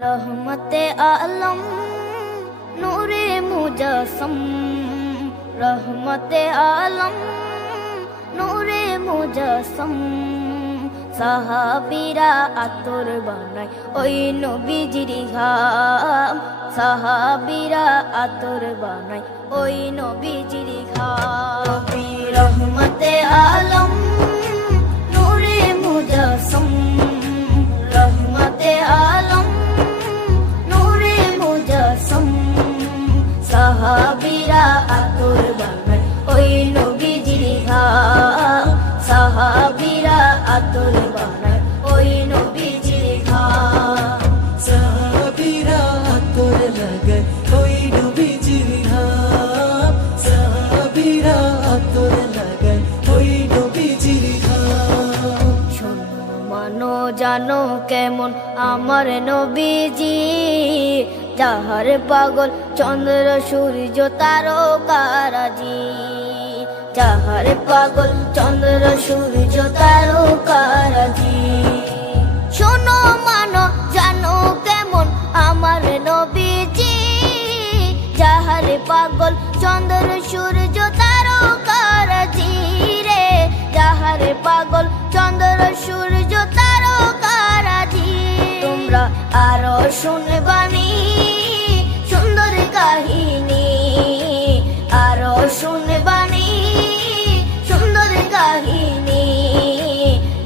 रहमते आलम नूरे मुजस्सम, रहमते आलम नूरे मुजस्सम। সাহাবীরা আতর বানায় ওই নবীজির ঘাম, সাহাবীরা আতর বানায় ওই নবীজির ঘাম। নবী রহমতে আলম নূরে মুজস্সম, রহমতে আলম নূরে মুজস্সম। সাহাবীরা আতর বানায় ওই নবীজির ঘাম, সাহাবীরা আতর বানায় ওই নবীজির ঘাম। সাহাবীরা আতর লাগায় ওই নবীজির ঘাম, সাহাবীরা আতর লাগায় ওই নবীজির ঘাম। শোনো মানো জানো কেমন আমার নবীজি, যাহার পাগল চন্দ্র সূর্য তারকারাজি, যাহার পাগল চন্দ্র সূর্য তারকারাজি। শোনো মানো জানো কেমন আমার নবীজি, যাহার পাগল চন্দ্র সূর্য তারকারাজি রে, যাহার পাগল চন্দ্র সূর্য তারকারাজি। তোমরা আরো শুনবানি সুন্দর কাহিনী, আরো শুনবানি সুন্দর কাহিনী।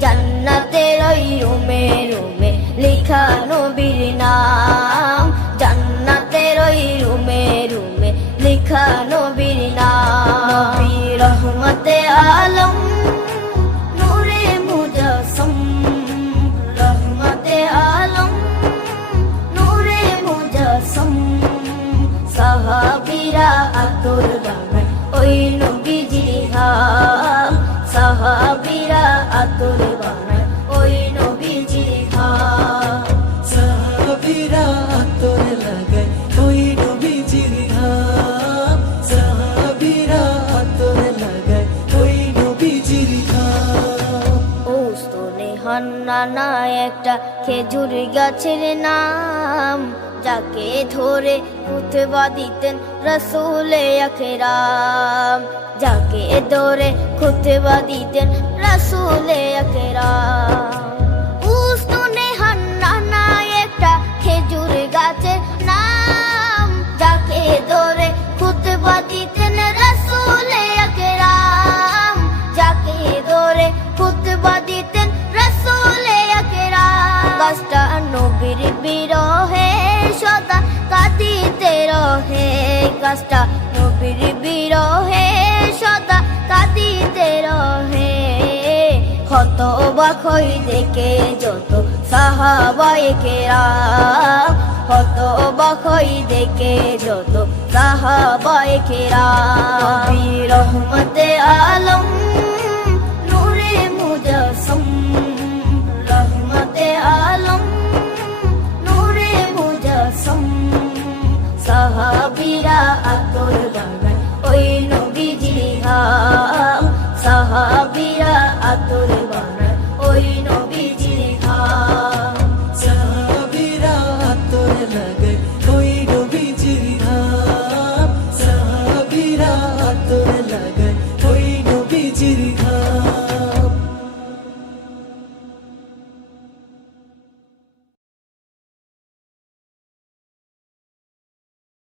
জান্নাতের ওই রুমে রুমে লেখা নবীর নাম, জান্নাতের ওই রুমে রুমে লেখা নবীর নাম। নবী রহমতে আলম নূরে মুজস্সম, রহমতে আলম নূরে মুজস্সম। সাহাবীরা আতর বানায় ওই নবীজির ঘাম, সাহাবীরা আতর বানায় ওই নবীজির ঘাম। সাহাবীরা আতর লাগায় ওই নবীজির ঘাম, সাহাবীরা আতর লাগায় ওই নবীজির ঘাম। ওস্তনে হান্নানা একটা খেজুর গাছের নাম, যাকে ধরে খুতবা দিতেন রাসূলে আকরাম, যাকে ধরে খুতবা দিতেন রাসূলে আকরাম। উস্তনে হান্নানা একটা খেজুর গাছের নাম, যাকে ধরে খুতবা দিতেন রাসূলে আকরাম, যাকে ধরে খুতবা দিতেন রাসূলে আকরাম। গাছটা নবীর বিরহে সদা কাঁদিতে রহে, গাছটা নবীর বিরহে সদা কাঁদিতে রহে। হতবাক হই দেখে যত সাহাবায়ে কেরাম, হতবাক হই দেখে যত সাহাবায়ে কেরাম। নবী রহমতে আলম